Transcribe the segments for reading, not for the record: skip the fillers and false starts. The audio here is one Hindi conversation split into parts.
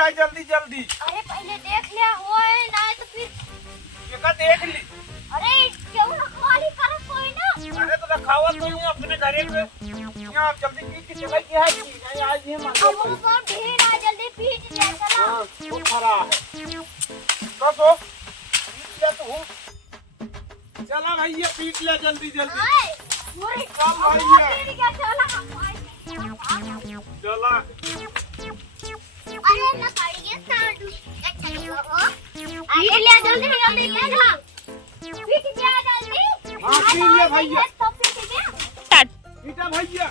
जाए जल्दी जल्दी। अरे पहले देख लिया हो है ना तो फिर क्या देख ली? अरे क्यों रखवाली कर कोई ना। अरे तो रखावा तो नहीं अपने घरे में यहाँ जल्दी पी के चला गया है आज ये मत अब वो बहुत ढेर आ जल्दी पीट जा चला। हां वो खरा है तो पीट ले तू चला भैया पीट ले जल्दी जल्दी मोरे चल भैया पीट गया चला चला अरे ना काढ़िए साडू चलो अरे ले जल्दी जल्दी ले जा पीट जा जल्दी। हां पीट ले भैया तो पीट जा पीटा भैया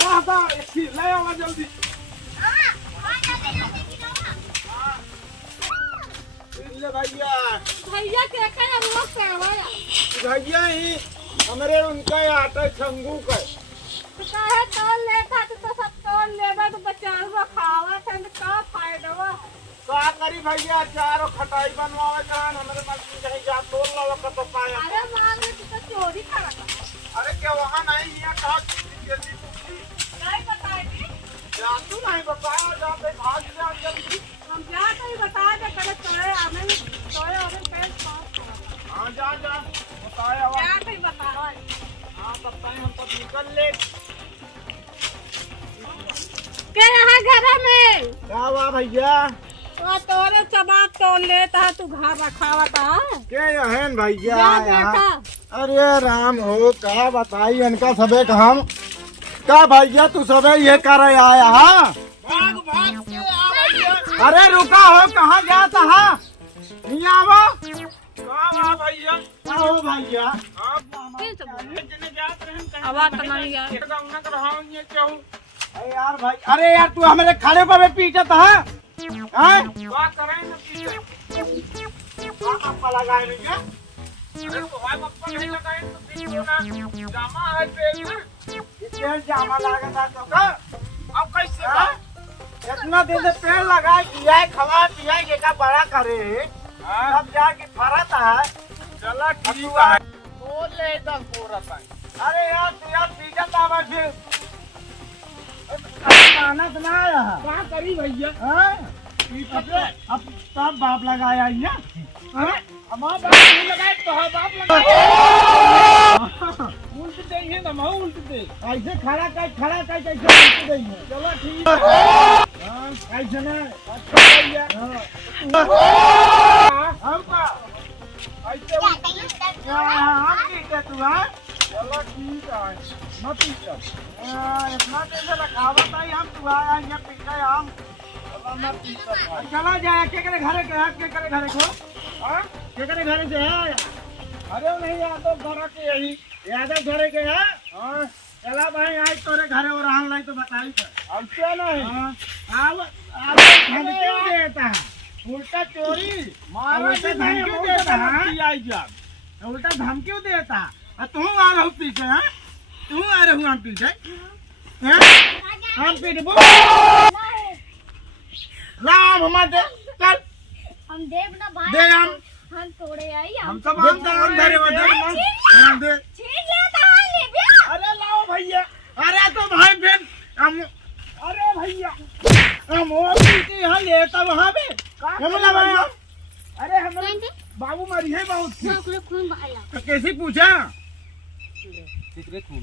वाह बा अच्छी ले आवा जल्दी। हां जल्दी जल्दी गिरावा पीट ले भैया भैया क्या कर अब वो करवाया भैया ही हमारे उनका आटा छंगू का काहे तोल लेता तो सब तोल लेबा तो बचावा खावा था का फायदा का करी भैया चारों खटाई बनवावे जान हमारे मशीन कहीं जा तोड़ लो का तो पाया। अरे मांग तो चोरी करा अरे क्या वहां नहीं है कहा जल्दी नहीं बताएगी जा तू नहीं बताया जा पे भाग जा जल्दी हम जा कहीं बता दे करे तोए हमें पेट पास हां जा जा बताया वा क्या कहीं बतावा हां तब तक हम तो निकल ले के यहाँ घर में क्या हुआ भैया तो तोरे चबा तोल लेता तू घर रखावता क्या यहन भैया देखा अरे राम हो क्या बताई इनका सबे हम का भैया तू सबे ये कर आया हां भाग भाग के आ भैया। अरे रुका हो कहाँ जाता है नहीं आवो कहाँ भैया क्या हो भैया आवाज तो नहीं है अरे यार भाई अरे यार तू हमारे खाने पर पीटत है हैं क्या करें ना पीटे क्या लगाए नहीं है अरे तो भाई पप्पा नहीं लगाए तो पीटो ना जामा है पेड़ में इतने जामा लगा था तो का अब कैसे का इतना दिन से पेड़ लगाए किया है खवा पिया ये का बड़ा करे अब जाके फरत है चला ठीक है बोल ले एकदम पूरा पानी अरे यार पीटा था फिर मानत ना आया क्या करी भैया अब सब बाप लगाया हमारा बाप नहीं लगाए तो बाप लगाए उल्ट देंगे ना मैं उल्ट दे ऐसे खड़ा कर कैसे उल्ट देंगे चलो ठीक है ऐसे ना अच्छा भैया हम का ऐसे हम पीटे तू है चलो ठीक है मत पीटो इतना दिन से रखावत है हम तू आया यहाँ पीटे हम चला जाए के करे घरे को हां के करे घरे से है अरे नहीं यादव घर के यही यादव घरे के है हां चला भाई आज तोरे घरे और रहन लाई तो बताई हमसे नहीं हां अब धमकी देता है उल्टा चोरी मारा से धमकी देता है आई जा उल्टा धमकी देता तू आ रहा पीछे हैं तू आ रहा हम पीछे हैं हम पीटबो राम हमारे चल हम देव ना भाई दे हम तोड़े आई हम सब हम धरे हम दे छीन लेता है ले बिया अरे लाओ भैया अरे तो भाई बहन हम अरे भैया हम और पीछे यहाँ लेता वहाँ पे हम लगाए अरे हमारे बाबू मरी है बहुत खून बहाया तो कैसे पूछा कितने खून